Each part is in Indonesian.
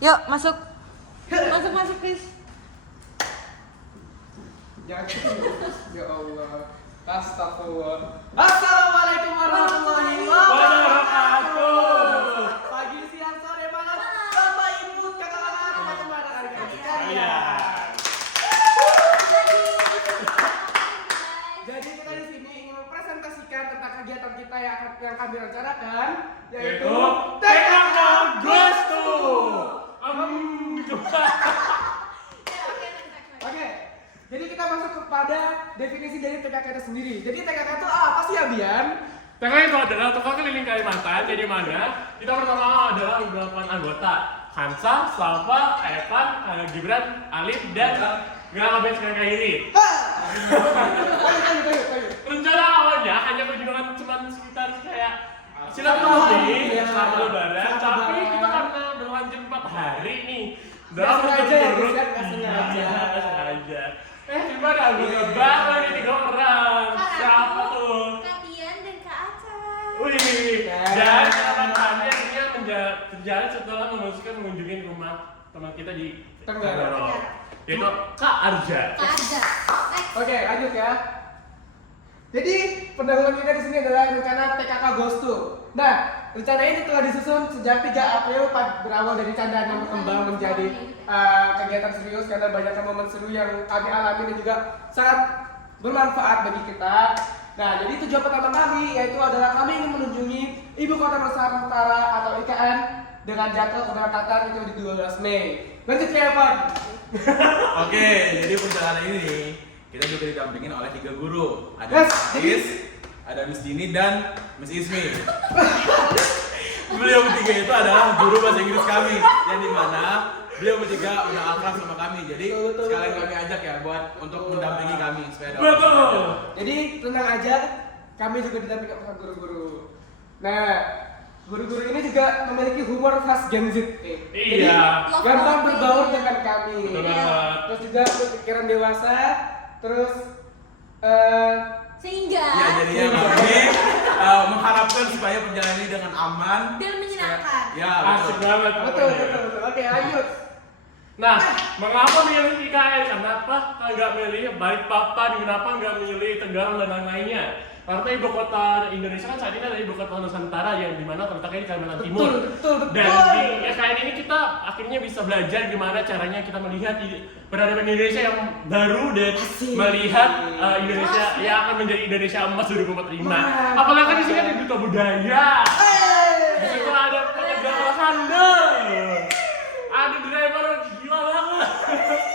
Yuk, masuk. Masuk, Chris. Jangan gitu. Ya Allah. Astagfirullah. Assalamualaikum warahmatullahi wabarakatuh. Pagi, siang, sore, malam, Bapak, Ibu, kakak-kakak, teman-teman, adik-adik sekalian. Jadi kita di sini ingin mempresentasikan tentang kegiatan kita yang kami rencanakan, yaitu TKK Goes to. Oke, jadi kita masuk kepada definisi dari TKK itu sendiri. Jadi TKK itu apa sih, Abian? TKK itu adalah Tokoh Keliling Kalimantan, jadi mana kita pertama adalah 8 anggota, Hansa, Salva, Evan, Gibran, Alif, dan Gerakan Kairi. Rencana awalnya hanya kunjungan cuma sekitar kayak silaturahmi selama lebaran, tapi kita karena berlanjut 4 hari nih. Nggak sengaja ya, Gus, kan? Nggak sengaja. Nggak sengaja. Gimana anggota baru nih 3 orang? Siapa tuh? Katian dan Kak Aca. Wih, dan kedatangannya akhirnya terjalan setelah memutuskan mengunjungi rumah teman kita di Tenggara. Yaitu Kak Arja. Kak Aca. Oke, lanjut ya. Jadi pendahuluan kita di sini adalah rencana TKK Goes to. Nah, rencana ini telah disusun sejak 3 April berawal dari candaan yang berkembang menjadi kegiatan serius karena banyaknya momen seru yang kami alami dan juga sangat bermanfaat bagi kita. Nah, jadi tujuan pertama kami yaitu adalah kami ingin mengunjungi Ibu Kota Nusantara atau IKN dengan jadwal keberangkatan itu di 12 Mei. Lanjut ya, Evan. Oke, jadi perjalanan ini kita juga didampingin oleh 3 guru. Ada Yes, Miss Is, ada Miss Dini dan Miss Ismi. Beliau bertiga itu adalah guru bahasa Inggris kami, yang dimana beliau bertiga udah akrab sama kami. Jadi sekalian kami ajak ya buat untuk mendampingi kami supaya dapat. Betul. Jadi tenang aja, kami juga didampingi oleh guru-guru. Nah, guru-guru ini juga memiliki humor khas Gen Z. Jadi Iya. gampang berbaur dengan kami. Betul banget. Terus juga berpikiran dewasa. Terus Sehingga Ya, jadinya kami mengharapkan supaya perjalanan ini dengan aman dan menyenangkan. Ya, Asik betul. banget. betul, betul, betul. Oke, lanjut. Nah, mengapa milih IKN? Kenapa nggak milih Balikpapan? Kenapa nggak milih Tenggarong dan lain-lainnya? Karena ibu kota Indonesia kan saat ini adalah ibu kota Nusantara yang dimana terletaknya di Kalimantan Timur. Betul, betul. Dan di IKN ini kita akhirnya bisa belajar gimana caranya kita melihat peradaban Indonesia yang baru dan Asik. melihat Indonesia yang akan menjadi Indonesia emas 2045. Apalagi di sini ada duta budaya. Di situ ada penyegar handal. Ada driver gila banget.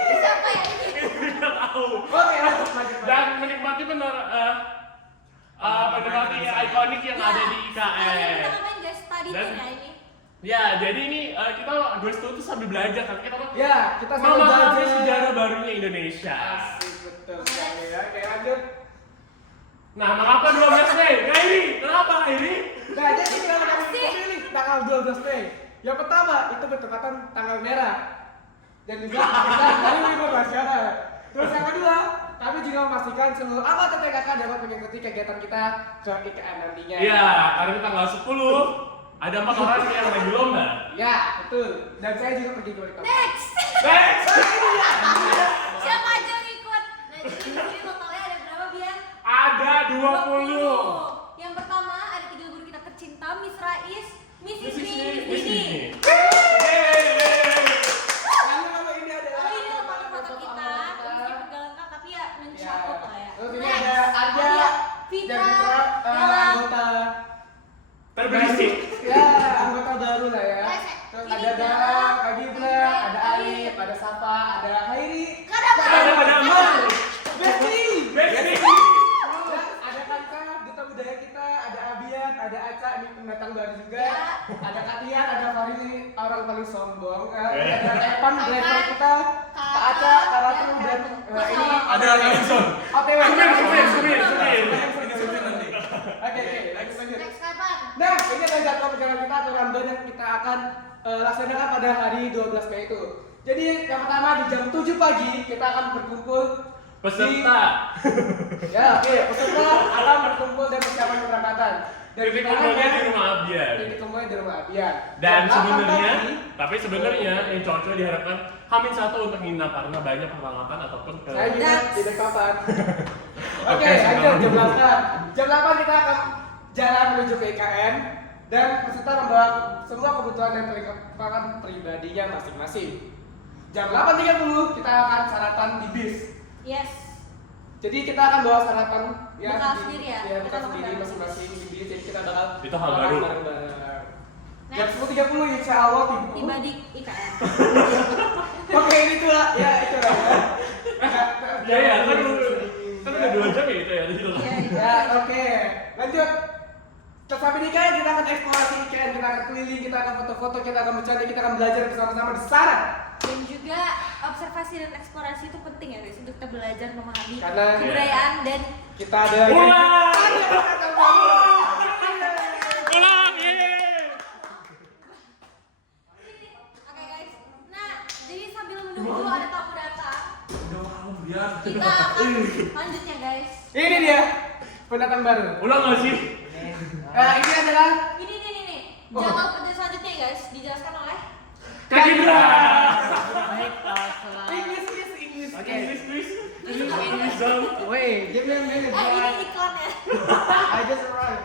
Ini siapa ya ini? Nggak tahu. Oke, lanjut. Dan menikmati menikmati ikonik yang ada di Kita IKN. ngapain guys? Tadi tuh Dan- ya ini. Ya, jadi ini kita Goes to tuh sambil belajar kan kita Ya, kita sambil memahami belajar sejarah barunya Indonesia. Asik, betul sekali ya. Oke, lanjut. Nah, mengapa 12 Mei? Kairi, kenapa Kairi? Nah, jadi kalau kami memilih tanggal 12 Mei. Yang pertama, itu bertepatan tanggal merah. Dan juga kita dari libur nasional. Terus yang kedua, kami juga memastikan seluruh anggota TKK dapat mengikuti kegiatan kita ke IKN nantinya. Iya, karena tanggal 10 ada 4 orang yang lagi lomba. Ya, betul. Dan saya juga pergi ke Balikpapan. Next. Next! Siapa aja yang ikut? Nah, jadi di sini totalnya ada berapa, Bian? Ada 20. Yang pertama ada 3 guru kita tercinta, Miss Rais, Miss Ismi, Miss Miss Dini. Dini. Lalu ini adalah Oh ini loh foto-foto kita, meskipun gak lengkap tapi ya mencakup lah ya. Terus ini Next, ada Arya, Fitra, dan Fitra, Galang. anggota Terberisik. ya, anggota baru lah ya. Resek. Terus Ini ada Galang, Kak Gibran, ada Alif. Alif, ada Safa, ada Khairi, Kenapa? Ada Amar. Besti. Besti. Dan ada Kanka, duta budaya kita, ada Abian, ada Aca, ini pendatang baru juga. Ya. Ada Katian, ada Fahri, ini orang paling sombong. Eh. Ada Evan, driver kita, Kak Aca, Kak Ratu, dan ini Ada Alison. OTW. Sumir. Ini sebelum nanti. Oke, lanjut. Next kapan? Nah, ini adalah jadwal perjalanan kita atau rundown yang kita akan laksanakan pada hari 12 Mei itu. Jadi yang pertama di jam 7 pagi kita akan berkumpul Peserta. Ya, oke. Peserta akan berkumpul dan persiapan keberangkatan. Dan Titik kumpulnya di rumah Abian. Titik kumpulnya di rumah Abian. Dan Jam 8 sebenarnya, pagi. tapi sebenarnya yang cocok diharapkan Hamin 1 untuk nginap karena banyak peralatan ataupun ke Saya juga tidak kapan. Oke, Oke, lanjut silakan. jam 8. Jam 8 kita akan jalan menuju ke IKN dan peserta membawa semua kebutuhan dan perlengkapan pribadinya masing-masing. Jam 8.30 kita akan sarapan di bis. Yes. Jadi kita akan bawa sarapan Bekal sendiri ya? Ya, Kita bekal makan sendiri bareng. masing-masing di bis. Jadi kita bakal Itu hal makan baru. bareng-bareng. Next. Jam 10.30 insya Allah Tiba di IKN. Oke, ini tuh lah. Ya, itu lah. Ya, kan udah 2 jam ya itu ya di situ. Iya, iya. Ya, oke. Lanjut. Sampai di IKN kita akan eksplorasi IKN, kita akan keliling, kita akan foto-foto, kita akan bercanda, kita akan belajar bersama-sama di sana. Dan juga observasi dan eksplorasi itu penting ya guys untuk kita belajar memahami Karena- kebudayaan dan Kita ada Ulang! ada baru. Ulang, yeay! Oke guys. Nah, jadi sambil menunggu ada tamu datang, Udah mau biar. kita akan lanjutnya guys. Ini dia pendatang baru. Ulang nggak sih? Ini adalah Ini. Jadwal perjalanan selanjutnya ya guys dijelaskan oleh Kak Indra! Baik, English, English. Oke. English please. English dong. Wait, give me a minute. ini iklan ya. I just arrived.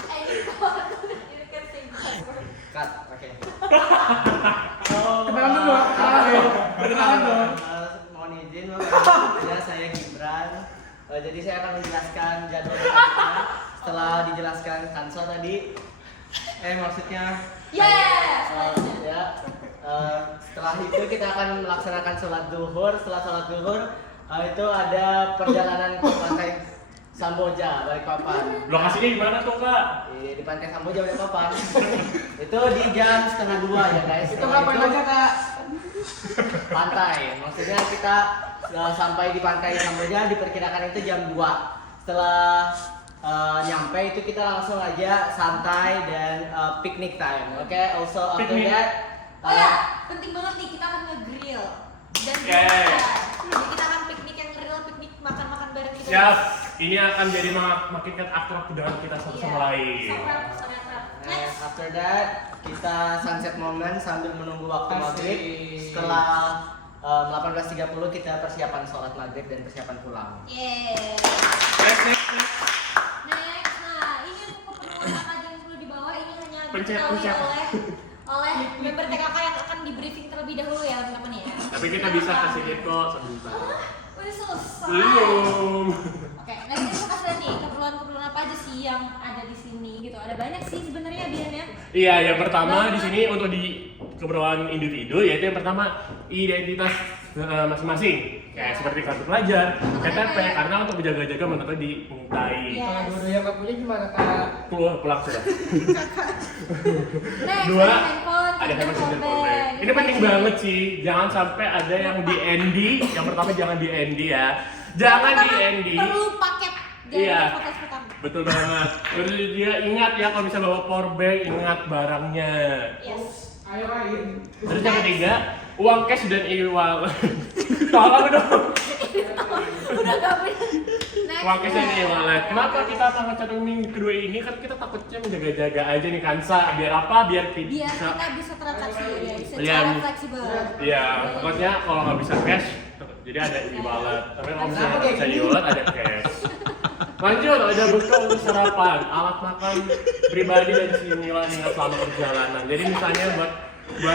Ini iklan. You can say password. Cut. Oke. Kenalan dulu. Kenalan dong. Mohon izin, ya, saya Gibran. Jadi saya akan menjelaskan jadwal berikutnya. Setelah dijelaskan Kanso tadi, maksudnya Yes. ya. Setelah itu kita akan melaksanakan sholat duhur. Setelah sholat duhur itu ada perjalanan ke pantai Samboja, Balikpapan. Lokasinya di mana tuh kak? Di pantai Samboja, Balikpapan. Itu di jam 1:30 ya guys. Itu Setelah ngapain itu, aja, Kak? pantai. Maksudnya kita sampai di pantai Samboja diperkirakan itu jam 2. Setelah nyampe itu kita langsung aja santai dan picnic time. Oke, also after Picnic. that Oh ya, penting banget nih kita akan nge-grill dan Yes. makan. Jadi kita akan piknik yang real, piknik makan-makan bareng kita. Siap. Ini akan jadi makin akrab dengan kita satu sama lain. Sangat akrab. Next. after that kita sunset moment sambil menunggu waktu Asik. maghrib. Setelah 18.30 kita persiapan sholat maghrib dan persiapan pulang. Yeah. Next. Next, nah ini untuk keperluan apa aja yang perlu dibawa ini hanya diketahui Pencet. oleh member TKK yang akan di briefing terlebih dahulu ya teman-teman ya. Tapi kita bisa kasih info sebentar. Udah selesai. Belum. Oke, nah ini aku kasih nih keperluan apa aja sih yang ada di sini gitu. Ada banyak sih sebenarnya biarnya. Iya, yang pertama di sini untuk di keperluan individu yaitu yang pertama identitas masing-masing. Kayak seperti kartu pelajar, KTP karena untuk menjaga-jaga menetap dimintai. Iya. Kalau dua yang nggak punya gimana, Kak? Pulang sudah. Next, Dua, handphone, ada handphone power dan bank. powerbank. Ini penting banget sih, jangan sampai ada yang di ND. Yang pertama jangan di ND ya. Jangan di Pertama, ND. perlu paket. Jangan Iya. paket pertama. Betul banget. Terus dia ingat ya kalau bisa bawa power bank, ingat barangnya. Yes. Ayo main. Terus yang ketiga, uang cash dan e-wallet. Tolong dong. Udah gak punya. Next. Uang cash dan e-wallet. Kenapa kita sangat cantumin kedua ini? Kan kita takutnya menjaga-jaga aja nih Kansa. Biar apa? Biar Biar bisa. kita bisa transaksi ya, Iya. secara fleksibel. Iya, takutnya kalau nggak bisa cash, jadi ada e-wallet. Tapi kalau misalnya Kenapa nggak kayak bisa gini? e-wallet, ada cash. Lanjut, ada bekal untuk sarapan, alat makan pribadi dan cemilan selama perjalanan. Jadi misalnya buat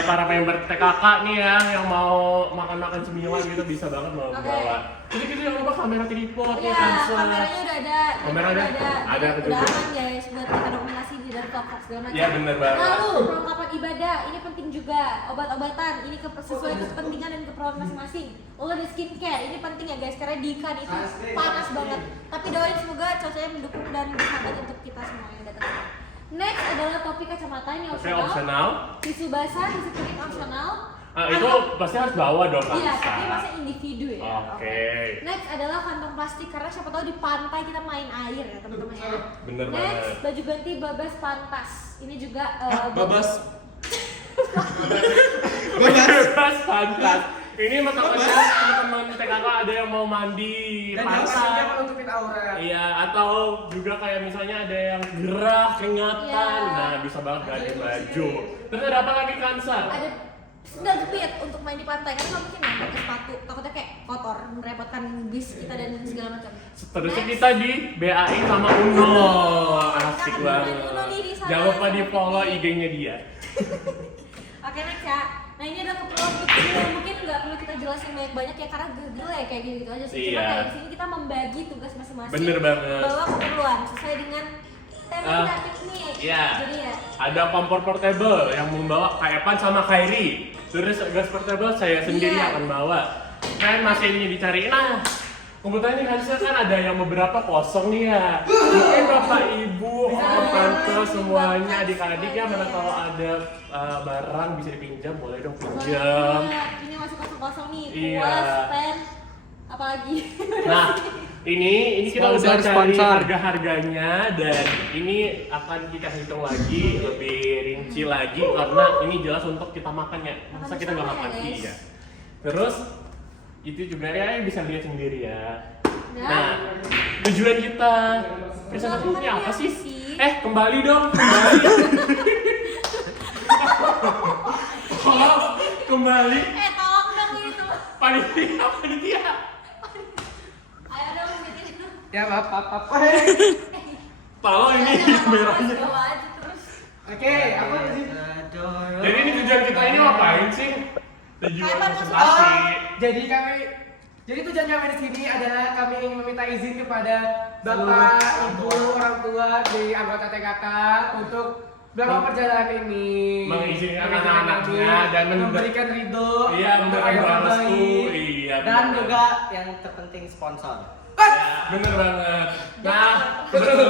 para member TKK nih ya yang mau makan cemilan gitu bisa banget mau Oke. bawa. Jadi kita jangan lupa kamera tripod ya Iya, Kansa. kameranya udah ada. Kamera ada? Ada Udah juga. aman guys buat kita dokumentasi di dari vlog segala macam. Iya, bener banget. Lalu perlengkapan ibadah ini penting juga. Obat-obatan ini sesuai kepentingan dan keperluan masing-masing. Lalu ada skincare ini penting ya guys karena di ikan itu panas banget. Tapi doain semoga cuacanya mendukung dan bersahabat untuk kita semua yang datang. Next adalah topi kacamata ini Oke, opsional. opsional. Tisu basah, tisu kering opsional. Itu pasti harus bawa dong Iya, Kansa. tapi masih individu ya. Oke. Next adalah kantong plastik karena siapa tahu di pantai kita main air ya teman-teman ya. Bener Next banget. baju ganti babas pantas. Ini juga Babas. Bebas pantas. Ini masalahnya teman-teman TKK ada yang mau mandi Dan jangan dia pantai. menutupin aura. Iya, atau juga kayak misalnya ada yang gerah, keringatan. Iya. Nah, bisa banget ganti baju. Terus ada apa lagi Kansa? Ada sendal jepit untuk main di pantai karena nggak mungkin ya pakai sepatu, takutnya kayak kotor, merepotkan bis kita dan segala macam. Terusnya Next. kita di BAI sama Uno. Asik Kita banget. main Uno nih di sana Jangan lupa di sama follow Vicky. IG-nya dia. Oke next ya. Nah ini ada keperluan kita mungkin nggak perlu kita jelasin banyak-banyak ya karena gegel ya kayak gitu aja sih. Cuma Iya. kayak di sini kita membagi tugas masing-masing. Bener banget. Bawa keperluan sesuai dengan tema Ah, kita piknik. iya. Jadi ya. Ada kompor portable yang membawa Kak Evan sama Khairi. Terus gas portable saya sendiri Iya. akan bawa. Kan mesinnya dicariin. Nah, kebetulan ini harusnya kan ada yang beberapa kosong nih ya. Mungkin bapak ibu, om, tante semuanya adik-adik ya mana kalau ada barang bisa dipinjam boleh dong pinjam. Banget. Ini masih kosong-kosong nih. Iya. Puas, pen, apalagi. Nah, ini kita udah Sponsor, cari sponsor. harga-harganya dan ini akan kita hitung lagi lebih rinci lagi karena ini jelas untuk kita makan ya. Masa kita nggak makan? Makan bersama ya, guys. Iya. Terus itu juga ya bisa lihat sendiri ya. Nah, tujuan kita presentasinya apa sih? Kembali dong, kembali. Kembali. Tolong dong itu. Panitia. Ayo dong bikin itu. Ya maaf. Tolong ini merahnya. Bawa aja terus. Oke, apa sih? Jadi ini tujuan kita ini ngapain sih? Tujuan Kapan presentasi. Jadi tujuan kami di sini adalah kami ingin meminta izin kepada bapak, ibu, orang tua dari anggota TKK untuk melakukan perjalanan ini. Mengizinkan Mengizinkan anak-anaknya kami, dan memberikan ridho, Iya, memberikan yang doa restu. terbaik. Iya. Dan benar. juga yang terpenting sponsor. Ya, bener banget. Nah, kebetulan